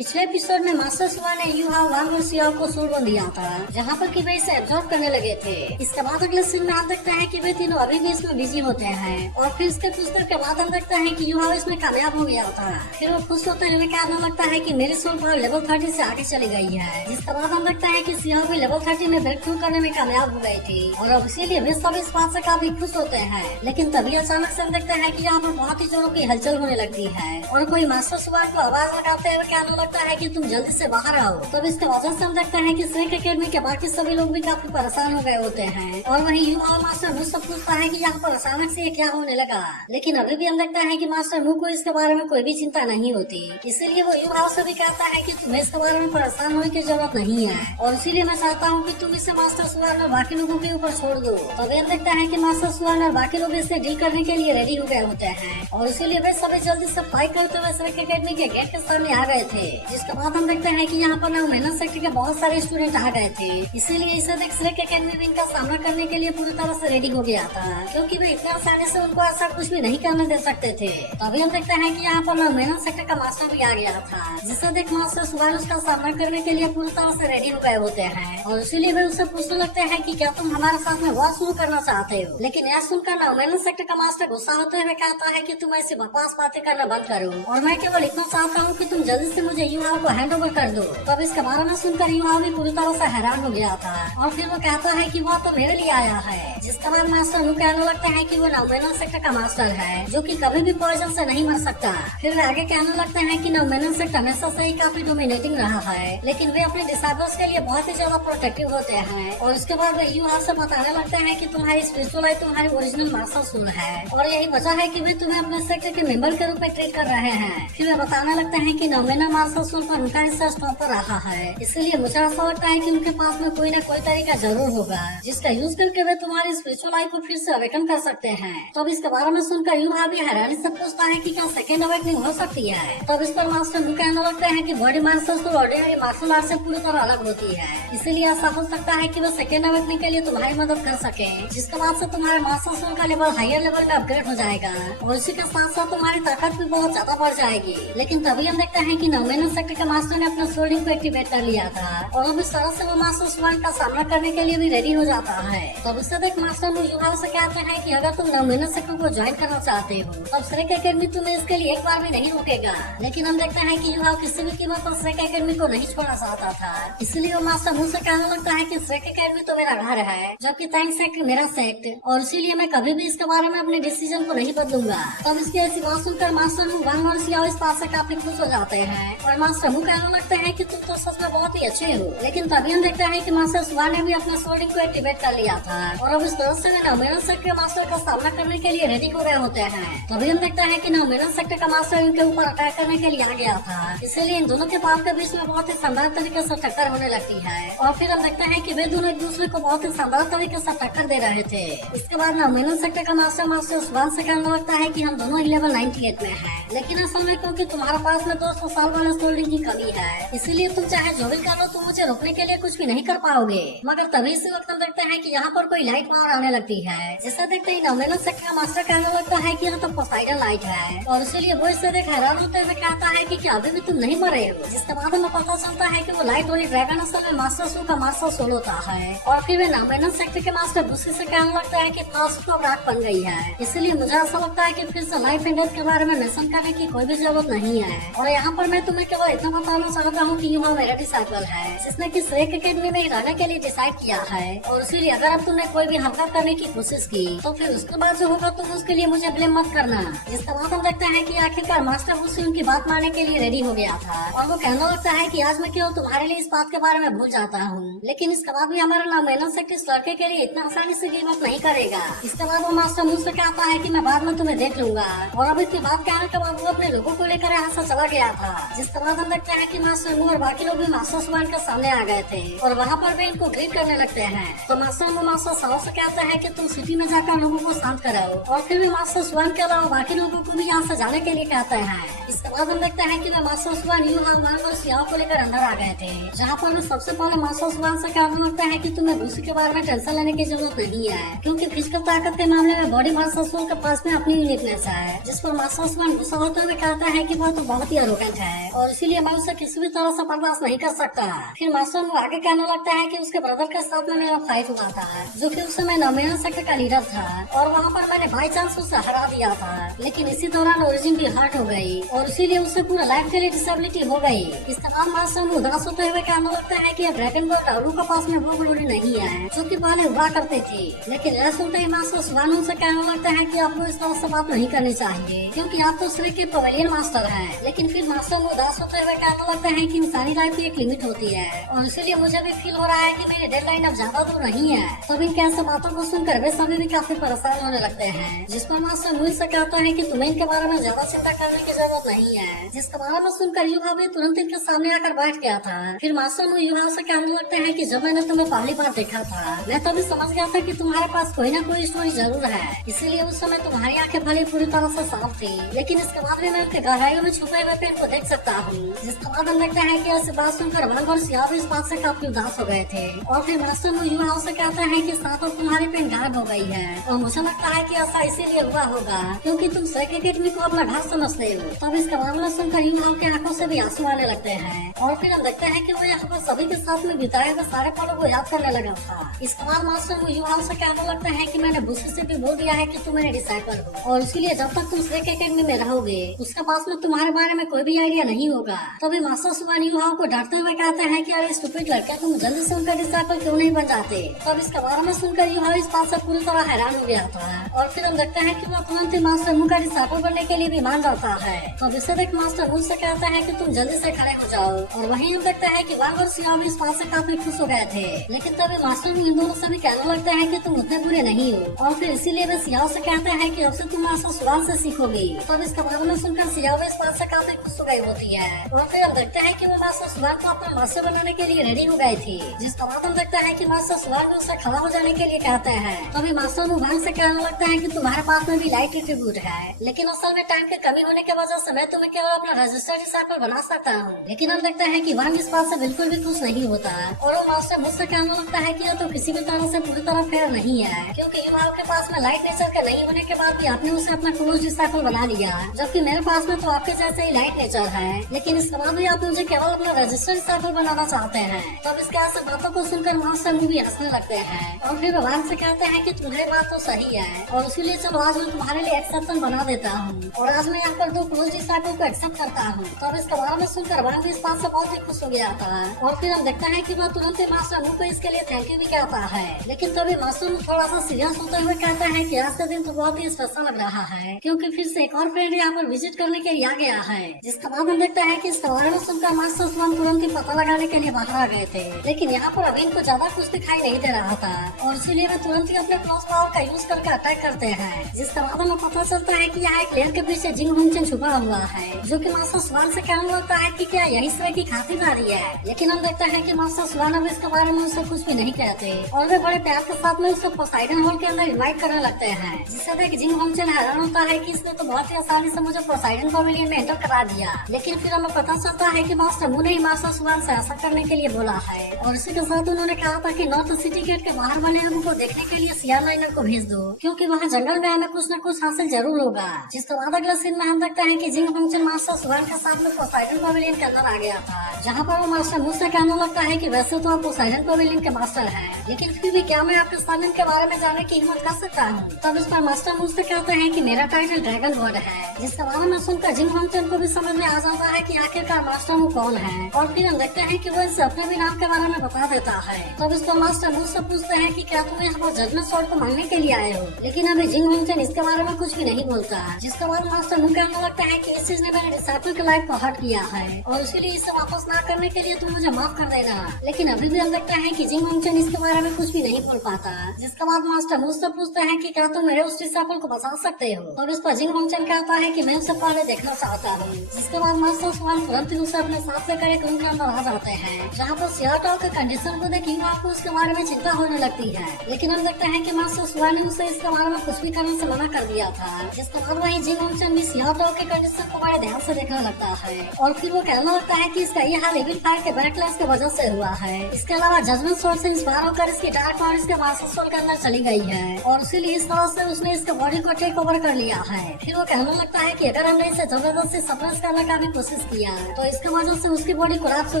पिछले एपिसोड में मास्टर सुआ ने यू हाव वांग और सियाओ को सूर बन दिया था, जहाँ पर कि वे इसे एब्जॉर्ब करने लगे थे। इसके बाद अगले सीन में हम देखते हैं कि वे तीनों अभी भी इसमें बिजी होते हैं और फिर इसके कुछ देर के बाद हम देखते हैं कि यू हाव इसमें कामयाब हो गया था। फिर वो खुश होते हुए कहने लगता है कि मेरी सोल पावर लेवल 30 से आगे चली गई है। जिसके बाद हम देखते हैं कि सियाओ भी लेवल 30 में ब्रेक थ्रू करने में कामयाब हो गई थी और अब इसीलिए वे सब इस बात से काफी खुश होते हैं। लेकिन तभी अचानक से हम देखते हैं कि यहाँ पर बहुत ही जोरों की हलचल होने लगती है और कोई मास्टर सुआ को आवाज लगाते हुए कहने लगता है कि तुम जल्दी से बाहर आओ। तब इसके वजह से हम देखते हैं कि श्रेक एकेडमी के बाकी सभी लोग भी काफी परेशान हो गए होते हैं और वहीं यू हाव मास्टर मुझसे पूछता है कि यहाँ पर अचानक से ये क्या होने लगा। लेकिन अभी भी हम देखते हैं कि मास्टर मुंह को इसके बारे में कोई भी चिंता नहीं होती, इसीलिए वो यू हाव से भी कहता है कि तुम्हें इसके बारे में परेशान होने की जरूरत नहीं है और इसीलिए मैं चाहता हूँ कि तुम इसे मास्टर सुआन और बाकी लोगों के ऊपर छोड़ दो। तभी हम देखते हैं कि मास्टर सुआन और बाकी लोग इससे डील करने के लिए रेडी हो गए होते हैं और इसीलिए वे सभी जल्दी से फाइट करते हुए श्रेक एकेडमी के गेट के सामने आ गए थे। जिसके बाद हम देखते हैं कि यहाँ पर नव मेहनत सेक्टर के बहुत सारे स्टूडेंट आ गए थे, इसीलिए इसे देख श्रेक एकेडमी भी इनका सामना करने के लिए पूरी तरह से रेडी हो गया था, क्योंकि वे इतना आसानी से उनको ऐसा कुछ भी नहीं करने दे सकते थे। तभी हम देखते हैं कि यहाँ पर नव मेहनत सेक्टर का मास्टर भी आ गया था, जिसे देख मास्टर सुबह उसका सामना करने के लिए पूरी तरह से रेडी हो गए होते हैं और इसीलिए वे उससे पूछने लगते हैं कि क्या तुम हमारे साथ में वॉर शुरू करना चाहते हो। लेकिन यह सुनकर नव मेहनत सेक्टर का मास्टर गुस्सा होते हुए कहता है कि तुम ऐसी बकवास बातें करना बंद करो और मैं केवल इतना चाहता हूँ कि तुम जल्दी से मुझे यू हाव को हैंड ओवर कर दो। तब इसके बारे में सुनकर यू हाव भी पूरी तरह से हैरान हो गया था और फिर वो कहता है कि वह तो मेरे लिए आया है। जिसके बाद मास्टर नु कहने लगता है कि वो नवमेनन सेक्टर का मास्टर है जो कि कभी भी पॉइजन से नहीं मर सकता। फिर वे आगे कहने लगते हैं कि नवमेनन सेक्टर हमेशा से ही काफी डोमिनेटिंग रहा है, लेकिन वे अपने डिसेबल्स के लिए बहुत ही ज्यादा प्रोटेक्टिव होते हैं। और उसके बाद वे यू हाव से बताने लगते हैं कि तुम्हारी स्पिरिचुअल लाइफ तुम्हारी ओरिजिनल मास्टर सोल है और यही वजह है कि वे तुम्हें अपने सेक्टर के मेंबर के रूप में ट्रीट कर रहे हैं। फिर वे बताने लगते हैं कि नवमेनन मास्टर सोल पर उनका हिस्सा स्टॉप पर रहा है, इसलिए मुझे ऐसा लगता है कि उनके पास में कोई न कोई तरीका जरूर होगा जिसका यूज करके वे तुम्हारी स्पिरिचुअल लाइफ को फिर से अवेकन कर सकते हैं। तब इसके बारे में सुनकर यू हाव भी हैरानी से पूछता है कि क्या सेकेंड अवेकनिंग हो सकती है। तब इस पर मास्टर नु कहने लगते हैं कि body master soul ordinary martial art से पूरी तरह अलग होती है, इसीलिए ऐसा हो सकता है कि वो सेकेंड अवेकनिंग के लिए तुम्हारी मदद कर सके, जिसके बाद से तुम्हारे मास्टर सोल का लेवल हायर लेवल में अपग्रेड हो जाएगा और इसी के साथ साथ तुम्हारी ताकत भी बहुत ज्यादा बढ़ जाएगी। लेकिन तभी हम देखते हैं कि नवमेनन सेक्टर के मास्टर ने अपना सोल्डिंग को एक्टिवेट कर लिया था और अब इस तरह से वो मास्टर सुआन का सामना करने के लिए भी रेडी हो जाता है। तब उससे देख मास्टर यू हाव से कहते हैं कि अगर तुम नवमेनन सेक्टर को ज्वाइन करना चाहते हो तब श्रेक एकेडमी तुम्हें इसके लिए एक बार भी नहीं रोकेगा। लेकिन हम देखते हैं कि यू हाव किसी भी कीमत पर श्रेक एकेडमी को नहीं छोड़ना चाहता था, इसलिए वो मास्टर मुझसे कहने लगता है कि श्रेक एकेडमी तो मेरा घर है जबकि थैंक सेक्ट मेरा सेक्ट और इसीलिए मैं कभी भी इसके बारे में अपने डिसीजन को नहीं बदलूंगा। तब इसकी ऐसी बात सुनकर मास्टर वांग और सियाओ इस बात से काफी खुश हो जाते हैं और मास्टर कहने लगते हैं कि तुम तो सच में बहुत ही अच्छे हो। लेकिन तभी हम देखते हैं कि मास्टर सुआ ने भी अपना सोल्डिंग को एक्टिवेट कर लिया था और अब इस तरह से वे नवमेनन सेक्टर के मास्टर का सामना करने के लिए रेडी हो गए होते हैं। तभी हम देखते हैं कि नवमेनन सेक्टर का मास्टर इनके ऊपर अटैक करने के लिए आ गया था, इसलिए इन दोनों के पास के बीच में बहुत ही शानदार तरीके से टक्कर होने लगती है और फिर हम देखते हैं कि वे दोनों एक दूसरे को बहुत ही शानदार तरीके से टक्कर दे रहे थे। इसके बाद नवमेनन सेक्टर का मास्टर सुभान से कहने लगता है कि हम दोनों ही लेवल 98 में हैं, लेकिन असल में क्योंकि तुम्हारे पास में 200 साल वाले सोल्डिंग की कमी है, इसीलिए तुम चाहे जो भी कर लो तुम मुझे रोकने के लिए कुछ भी नहीं कर पाओगे। मगर तभी इसी वक्त हम देखते हैं कि यहाँ पर कोई लाइट पावर आने लगती है, जिसे देखते ही नवमेनन सेक्टर का मास्टर कहने लगता है कि यहाँ तो पोसाइडन लाइट है और इसीलिए वो इससे देख हैरान होते हुए कहता है कि क्या अभी भी तुम नहीं मरे हो। जिसके बाद हमें पता चलता है कि वो लाइट वाली ड्रैगन असल में मास्टर सोल का मास्टर सोल होता है और फिर वे नवमेनन सेक्टर के मास्टर गुस्से से कहने लगता है कि फास्ट तो रात बन गई है, इसलिए मुझे ऐसा लगता है कि फिर से लाइफ एंड डेथ के बारे में मेंशन करने की कोई भी जरूरत नहीं है। और यहाँ पर मैं तुम्हें केवल इतना बताना चाहता हूँ कि यू हाव मेरा डिसाइपल है जिसने कि श्रेक एकेडमी में रहने के लिए डिसाइड किया है और इसीलिए अगर अब तुमने कोई भी हमला करने की कोशिश की तो फिर उसके बाद जो होगा तुम उसके लिए मुझे ब्लेम मत करना। जिसके बाद हम देखते हैं कि आखिरकार मास्टर उससे उनकी बात मानने के लिए रेडी हो गया था और वो कहने लगता है कि आज मैं केवल तुम्हारे लिए इस बात के बारे में भूल जाता हूँ, लेकिन इसके बाद भी हमारा नवमेनन सेक्टर इस लड़के के लिए इतना आसानी से गिव अप नहीं करेगा। इसके बाद वो मास्टर मुझसे कहता है कि मैं बाद में तुम्हें देख लूंगा और अब इसकी बात कहने के बाद वो अपने लोगों को लेकर यहाँ से चला गया था। जिसके बाद हम देखते हैं कि मास्टर मुंह और बाकी लोग भी मास्टर सुआन के सामने आ गए थे और वहाँ पर भी इनको ग्रीट करने लगते हैं। तो मास्टर मास्टर साओ से कहता है कि तुम सिटी में जाकर लोगों को शांत कराओ और फिर भी मास्टर सुआन के अलावा बाकी लोगों को भी यहाँ से जाने के लिए कहते हैं। इसके बाद हम देखते हैं कि वे मास्टर सुआन यू हाव वांग और सियाओ को लेकर अंदर आ गए थे, जहाँ पर वे सबसे पहले मास्टर सुआन से कहने लगता है कि तुम्हें दूसरे के बारे में टेंशन लेने की जरूरत नहीं है, क्योंकि फिजिकल ताकत के मामले में बॉडी मास्टर के पास में अपनी यूनिकनेस है। जिस पर मास्टर सुआन गुस्सा होते हुए कहता है कि वह तो बहुत ही अरोगेंट है और इसीलिए मैं उसे किसी भी तरह से बर्दाश्त नहीं कर सकता। फिर मास्टर वो आगे कहने लगता है कि उसके ब्रदर के साथ में मेरा फाइट हुआ था, जो कि उस समय नॉमिनल सेक्टर का लीडर था, और वहाँ पर मैंने बाई चांस उसे हरा दिया था। लेकिन इसी दौरान ओरिजिन भी हर्ट हो गई और इसीलिए उसे पूरा लाइफ के लिए डिसेबिलिटी हो गई। इसके बाद मास्टर उदास होते हुए कहने लगता है कि ड्रैगन बॉल डारू के पास में वो ग्लोरी नहीं है जो कि पहले हुआ करते थे। लेकिन यह सुनते ही मास्टर सुबानू से कहने लगता है कि आपको इस तरह से बात नहीं करनी चाहिए, क्योंकि आप तो सिर्फ के पवेलियन मास्टर हैं। लेकिन फिर मास्टर उदास होते हुए कहने लगता है कि इंसानी लाइफ की एक लिमिट होती है और इसीलिए मुझे भी फील हो रहा है कि मेरी डेडलाइन अब ज्यादा दूर नहीं है। तब इनके ऐसे बातों को सुनकर वे सभी भी काफी परेशान होने लगते हैं, जिस पर मास्टर मुझ से कहता है कि तुम्हें इनके बारे में ज्यादा चिंता करने की जरूरत नहीं है। जिसके बारे में सुनकर युवा भी तुरंत इनके सामने आकर बैठ गया था। फिर मास्टर युवा से कहने लगते हैं कि जब मैंने तुम्हें पहली बार देखा था मैं तभी समझ गया था कि तुम्हारे पास कोई ना कोई स्टोरी जरूर है, इसीलिए उस समय तुम्हारी आंखें भले पूरी तरह से साफ थी, लेकिन इसके बाद भी मैं उनके गहराइयों में छुपे हुए पेन को देख सकता हूँ। जिसके बाद हम लगता है कि ऐसी बात सुनकर वांग और सिया भी इस बात से काफी उदास हो गए थे। और फिर मास्टर युवा से कहता है कि साथ और तुम्हारी पेन गायब हो गई है, और मुझे लगता है कि ऐसा इसीलिए हुआ होगा क्योंकि तुम सेक एकेडमी को अपना घर समझते हो। तब इसके मामला सुनकर युवाओं की आंखों से भी आंसू आने लगते हैं, और फिर हम देखते हैं कि वो यहाँ पर सभी के साथ में बिताए हुए सारे पलों को याद करने लगा था। इसके बाद मास्टर युवाओं से कहने लगता है कि मैंने बुशी से भी बोल दिया है कि तुम मेरे डिसाइपल हो, और इसीलिए जब तक तुम सेक एकेडमी में रहोगे उसके पास में तुम्हारे बारे में कोई भी आइडिया नहीं होगा। तभी मास्टर सुबान युवाओं को डरते हुए कहते हैं कि अरे स्टूपिड लड़के, तुम जल्दी से उनका डिसाइपल क्यों नहीं बन जाते। तब इसके बारे में सुनकर युवा इस बात से पूरी तरह हैरान हो गया था, और फिर हम देखते हैं कि वो तुरंत ही मास्टर मुंह का डिसाइपल बनने के लिए भी मान जाता है। तो इसे देख मास्टर मुझ से कहता है कि तुम जल्दी से खड़े हो जाओ, और वहीं हम देखते हैं कि वांग और सिया भी इस बात से काफी खुश हो गए थे। लेकिन तभी मास्टर इन दोनों से भी कहने लगता है कि तुम उतने बुरे नहीं हो, और फिर इसीलिए वे सिया से कहते हैं कि अब से तुम मास्टर सुबान से सीखोगे। तब इसके बारे में सुनकर सिया इस बात से काफी खुश हो गई होती है, और फिर हम देखते हैं कि वो मास्टर सुबान को अपना मास्टर बनाने के लिए रेडी हो गई थी। जिसके बाद हम देखते हैं कि मास्टर सुबान भी उससे खड़ा हो जाने के लिए कहते हैं। तभी मास्टर वांग से कहने लगता है कि तुम्हारे पास में भी लाइट एट्रीब्यूट है, लेकिन असल में टाइम की कमी होने की वजह से मैं तुम्हें केवल अपना रजिस्टर डिसाइपल बना सकता हूँ। लेकिन हम देखते हैं कि वांग इस बात से बिल्कुल भी खुश नहीं होता, और वो मास्टर मुझसे कहने लगता है कि यह तो किसी भी तरह से पूरी तरह फेयर नहीं है, क्योंकि युवाओं के पास में लाइट नेचर का नहीं होने के बाद भी आपने उसे अपना क्लोज डिसाइपल बना लिया, जबकि मेरे पास में तो आपके जैसे ही लाइट नेचर है, लेकिन इसके बाद भी आप मुझे केवल अपना रजिस्टर डिसाइपल बनाना चाहते हैं। तब इसके ऐसे बातों को सुनकर मास्टर भी हंसने लगते हैं, और फिर भगवान से कहते हैं कि तुम्हारी बात तो सही है, और इसीलिए चलो आज मैं तुम्हारे लिए एक्सेप्शन बना देता हूँ, और आज मैं यहाँ पर 2 क्लोज डिसाइपल को एक्सेप्ट करता हूँ। तब इसके बारे में सुनकर भगवान भी इस बात से बहुत ही खुश हो गया था, और फिर हम देखते हैं कि वह तुरंत ही मास्टर मुंह को इसके लिए थैंक यू भी कहता है। लेकिन तभी मास्टर मुंह थोड़ा सा सीरियस होते हुए कहता है कि आज का दिन तो बहुत ही स्पेशल लग रहा है, क्योंकि फिर से एक और फ्रेंड यहाँ पर विजिट करने के लिए आ गया है। जिसके बाद हम देखते हैं कि इस बारे में सुनकर मास्टर सुबान तुरंत ही पता लगाने के लिए बाहर आ गए थे, लेकिन यहाँ पर अभी इनको ज्यादा कुछ दिखाई नहीं दे रहा था, और इसीलिए वे तुरंत ही अपने क्रॉस पावर का यूज करके अटैक करते हैं। जिसके बाद हमें पता चलता है कि यहाँ एक लेयर के पीछे जिंग हुंगचन छुपा हुआ है, जो कि मास्टर सुबान से कहने लगता है कि क्या यही श्रेय की खातिरदारी है। लेकिन हम देखते हैं कि मास्टर सुबान अब इसके बारे में उससे कुछ भी नहीं कहते, और वे बड़े प्यार के साथ में उसको पोसाइडन हॉल के अंदर इन्वाइट करने लगते हैं। जिससे देख जिंग हुंगचन हैरान होता है कि इसने तो बहुत ही आसानी से मुझे पोसाइडन पवेलियन में एंटर करा दिया। लेकिन फिर हमें पता चलता है कि मास्टर मुंह ने मास्टर सुबान से ऐसा करने के लिए बोला है, और इसी के साथ उन्होंने कहा था कि नॉर्थ सिटी गेट के बाहर वाले रूम को देखने के लिए सिया लाइनर को भेज दो, क्योंकि वहाँ जंगल में हमें कुछ न कुछ हासिल जरूर होगा। जिसके बाद अगले सीन में हम देखते हैं कि जिंग हुंगचन मास्टर सुबान के साथ में पोसाइडन पवेलियन के अंदर आ गया था, जहाँ पर वो मास्टर मुझसे कहने लगता है कि वैसे तो आप पोसाइडन पवेलियन के मास्टर हैं, लेकिन फिर भी क्या मैं आपके सामने के बारे में जाने की हिम्मत कर सकता हूँ। तब इस पर मास्टर मुझसे कहते हैं कि मेरा टाइटल ड्रैगन बर्ड है। जिसके बारे में सुनकर जिंग हुंगचन को भी समझ में आ जाता है कि आखिरकार मास्टर वो कौन है, और फिर हम देखते हैं कि वो इसे अपने भी नाम के बारे में बता देता है। तब इसको मास्टर मुझसे पूछते हैं कि क्या तुम यहाँ पर जजमेंट स्वॉर्ड को मांगने के लिए आए हो, लेकिन अभी जिंग हुंगचन इसके बारे में कुछ भी नहीं बोलता। जिसके बाद मास्टर मुंह कहने लगता है कि इस चीज ने मेरे डिसाइपल की लाइफ को हर्ट किया है, और इसीलिए इसे वापस ना करने के लिए तुम मुझे माफ कर देना। लेकिन अभी भी हम देखते हैं कि जिंग हुंगचन इसके बारे में कुछ भी नहीं बोल पाता। जिसके बाद मास्टर मुझसे पूछते हैं कि क्या तुम मेरे उस डिसाइपल को बचा सकते हो। तब इस पर जिंग हुंगचन कहता है कि मैं उसे पहले देखना चाहता हूँ। जिसके बाद मास्टर सुबान तुरंत ही उसे अपने साथ लेकर एक रूम के अंदर आ जाते हैं, जहाँ पर सियाटो के कंडीशन को देख आपको उसके बारे में चिंता होने लगती है। लेकिन हम देखते हैं कि मास्टर सुबान ने उसे इसके बारे में कुछ भी करने से मना कर दिया था। जिसके बाद वही जिंग हुंगचन भी सियाटो के कंडीशन को बड़े ध्यान से देखने लगता है, और फिर वो कहने लगता है कि इसका ये हाल एविल फायर के बैकलैश की वजह से हुआ है। इसके अलावा जजमेंट स्वॉर्ड से इंस्पायर होकर इसकी डार्क पावर इसके मास्टर सोल के अंदर चली गई है, और इसीलिए इस तरह से उसने इसके बॉडी को टेक ओवर कर लिया है। फिर वो कहने लगता है कि अगर हमने इसे जबरदस्ती सप्रेस करने का भी कोशिश किया तो इसकी वजह से उसकी बॉडी कोलैप्स हो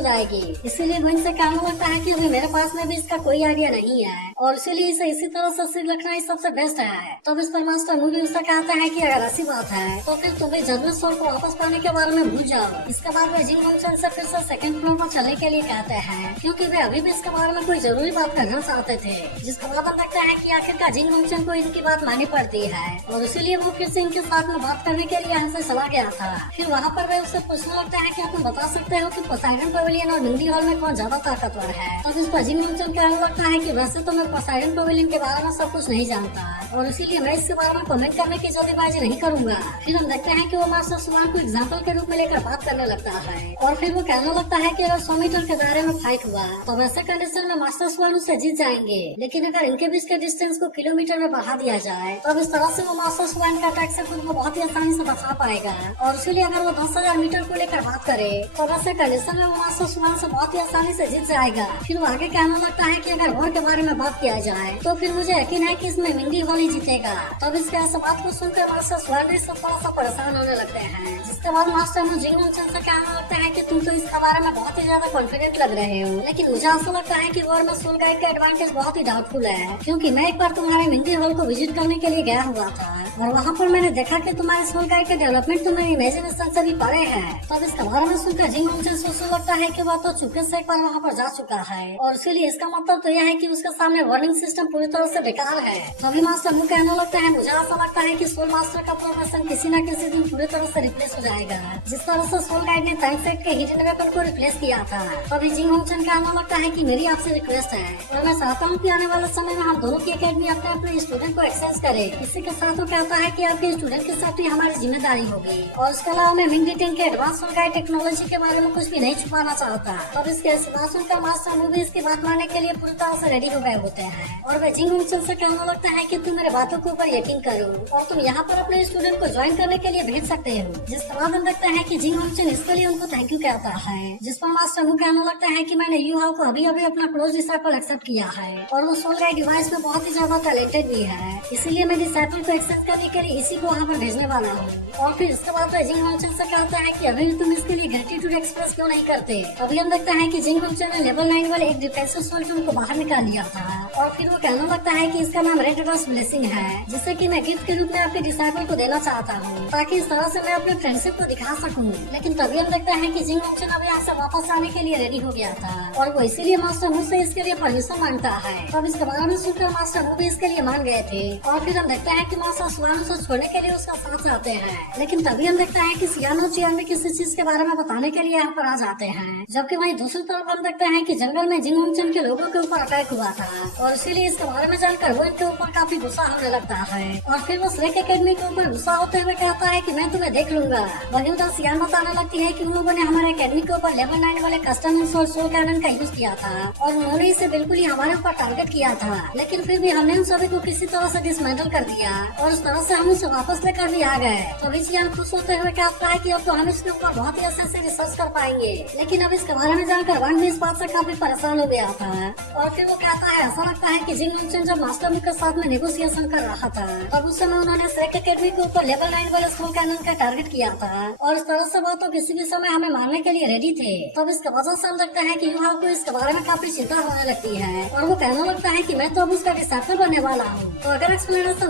जाएगी। इसीलिए वो इनसे कहने लगता है कि अभी मेरे पास में भी इसका कोई आइडिया नहीं है और इसीलिए इसे इसी तरह से सीख रखना ही सबसे बेस्ट है। तब इस पर मास्टर मूवी उससे कहता है कि अगर ऐसी बात है तो फिर तुम्हें जर्नल सोल को वापस पाने के बारे में भूल जाओ। इसके बाद वे जिंग होंगचन से फिर से सेकंड फ्लोर पर चलने के लिए कहते हैं क्योंकि वे अभी भी इसके बारे में कोई जरूरी बात करना चाहते थे। जिसके बाद हम देखते हैं कि आखिरकार जिंग होंगचन को इनकी बात माननी पड़ती है और इसीलिए वो फिर से इनके साथ में बात करने के लिए यहाँ से चला गया था। फिर वहाँ पर वे उससे पूछने लगते हैं कि तुम बता सकते हो कि पोसाइडन पवेलियन और मिंगडी हॉल में कौन ज्यादा ताकतवर है। तब इस पर जिंग होंगचन कहने लगता है कि वैसे तो मैं पोसाइडन पवेलियन के बारे में सब कुछ नहीं जानता और इसीलिए मैं इसके बारे में कमेंट करने की जल्दीबाजी नहीं करूंगा। फिर हम देखते हैं कि वो मास्टर सुवान को एग्जाम्पल के रूप में लेकर बात करने लगता है और फिर वो कहने लगता है कि अगर 100 मीटर के दायरे में फाइट हुआ तो वैसे कंडीशन में मास्टर सुवान उससे जीत जाएंगे, लेकिन अगर इनके बीच के डिस्टेंस को किलोमीटर में बढ़ा दिया जाए तो इस तरह से वो मास्टर सुवान का अटैक से खुद को बहुत ही आसानी से बचा पाएगा। और इसीलिए अगर वो 10,000 मीटर को लेकर बात करे तो वैसे कंडीशन में वो मास्टर सुवान से बहुत ही आसानी से जीत जाएगा। फिर वो आगे कहने लगता है कि अगर वॉर के बारे में बात किया जाए तो फिर मुझे यकीन है कि इसमें मिंगडी हॉल ही जीतेगा। तब इसके ऐसे बात को सुनकर मास्टर सुवान से थोड़ा सा परेशान होने लगते हैं। जिसके बाद मास्टर मुझे जिंग होंगचन से कहने लगता है कि तुम तो इसके बारे में बहुत ही ज्यादा कॉन्फिडेंट लग रहे हो, लेकिन मुझे ऐसा लगता है कि वॉर में सोल गाइड का एडवांटेज बहुत ही डाउटफुल है क्योंकि मैं एक बार तुम्हारे मिंगडी हॉल को विजिट करने के लिए गया हुआ था और वहाँ पर मैंने देखा कि तुम्हारे सोल गाइड के डेवलपमेंट तुम्हारे इमेजिनेशन से भी परे है। तब इसके बारे में सुनकर जिंग होंगचन सोचने लगता है कि वह तो चुपके से एक बार वहाँ पर जा चुका है और इसीलिए इसका मतलब तो यह है कि उसके सामने वार्निंग सिस्टम पूरी तरह से बेकार है। तभी मास्टर मुझे कहने लगता है मुझे ऐसा लगता है कि सोल मास्टर का प्रोफेशन किसी न किसी दिन पूरी तरह से रिप्लेस हो जाएगा, जिस तरह से सोल गाइड ने टाइम सेट के हिडन वेपन को रिप्लेस किया था। तभी जिंग होंगचन कहने लगता है कि मेरी आपसे रिक्वेस्ट है और मैं चाहता हूँ कि आने वाले समय में हम दोनों की अकेडमी अपने अपने स्टूडेंट को एक्सेस करे। इसी के साथ वो कहता है कि आपके स्टूडेंट की सेफ्टी हमारी जिम्मेदारी होगी और इसके अलावा मैं मिंगडी टेन के एडवांस सोल गाइड टेक्नोलॉजी के बारे में कुछ भी नहीं छुपाना चाहता। तब इसके बात सुनकर मास्टर मूवी इसकी बात मानने के लिए पूरी तरह से रेडी हो गए होते हैं और वे जिंग होंगचन से कहने लगता है कि तुम मेरे बातों के ऊपर यकीन करो और तुम यहाँ पर अपने स्टूडेंट को ज्वाइन करने के लिए भेज सकते हो। जिसके बाद हम देखते हैं कि जिंग होंगचन इसके लिए उनको थैंक यू कहता है। जिस पर मास्टर मुझे कहने लगता है कि मैंने यू हाउ को अभी अभी अपना क्लोज डिसाइपल एक्सेप्ट किया है और वो सोल गाइड डिवाइस में बहुत ही ज्यादा टैलेंटेड भी है, इसीलिए मैं डिसाइपल को एक्सेप्ट करने के लिए इसी को वहाँ पर भेजने वाला हूँ। और फिर इसके बाद जिंग होंगचन से कहता है कि अभी तुम इसके लिए ग्रेटिट्यूड एक्सप्रेस क्यों नहीं करते। अभी हम देखते हैं कि जिंग होंगचन ने लेवल 9 वाले एक डिफेंसिव सोल टूल को बाहर निकाल लिया था और फिर वो कहने लगता है कि इसका नाम रेड रॉस ब्लेसिंग है, जिसे कि मैं गिफ्ट के रूप में आपके डिसाइपल को देना चाहता हूँ ताकि इस तरह से मैं अपने फ्रेंडशिप को दिखा सकूँ। लेकिन तभी हम देखते हैं कि जिंग होंगचन अभी यहाँ से वापस आने के लिए रेडी हो गया था और वो इसीलिए मास्टर मुझ से इसके लिए परमिशन मांगता है। तब इसके बारे में सुनकर मास्टर मुझ भी इसके लिए मान गए थे और फिर हम देखते हैं कि मास्टर सुवान उसे छोड़ने के लिए उसका साथ चाहते हैं। लेकिन तभी हम देखते हैं कि सियानो चियान भी किसी चीज के बारे में बताने के लिए यहाँ पर आ जाते हैं, जबकि वहीं दूसरी तरफ हम देखते हैं कि जंगल में जिंग होंगचन के लोगों के ऊपर अटैक हुआ था और इसीलिए इसके बारे में जानकर वो इनके ऊपर काफी गुस्सा होने लगता है और फिर वो श्रेक एकेडमी के ऊपर गुस्सा होते हुए कहता है कि मैं तुम्हें देख लूंगा। वहीं उधर सियान बताने लगती है कि उन लोगों ने हमारे एकेडमी के ऊपर लेवल 9 वाले कस्टम इंस्टॉल सोल कैनन का यूज किया था और उन्होंने इसे बिल्कुल ही हमारे ऊपर टारगेट किया था, लेकिन फिर भी हमने उन सभी को किसी तरह से डिसमेंटल कर दिया और उस तरह से हम उसे वापस लेकर भी आ गए। तभी सियान खुश होते हुए कहता है कि अब तो हम इसके ऊपर बहुत ही अच्छे से रिसर्च कर पाएंगे। लेकिन अब इसके बारे में जानकर वांग भी इस बात से काफी परेशान हो गया था और फिर वो कहता है ऐसा लगता है कि जिंग होंगचन जब मास्टर मुझ के साथ में नेगोशिएशन कर रहा था तब उस समय उन्होंने श्रेक एकेडमी के ऊपर लेवल 9 वाले सोल कैनन का टारगेट किया था और इस तरह से वो तो किसी भी समय हमें मारने के लिए रेडी थे। तब इसके वजह से हम लगता है कि यूहाओ को इसके बारे में काफी चिंता होने लगती है और वो कहने लगता है कि मैं तो अब उसका डिसाइपल बनने वाला हूँ। तो अगर एक्सप्लेनेशन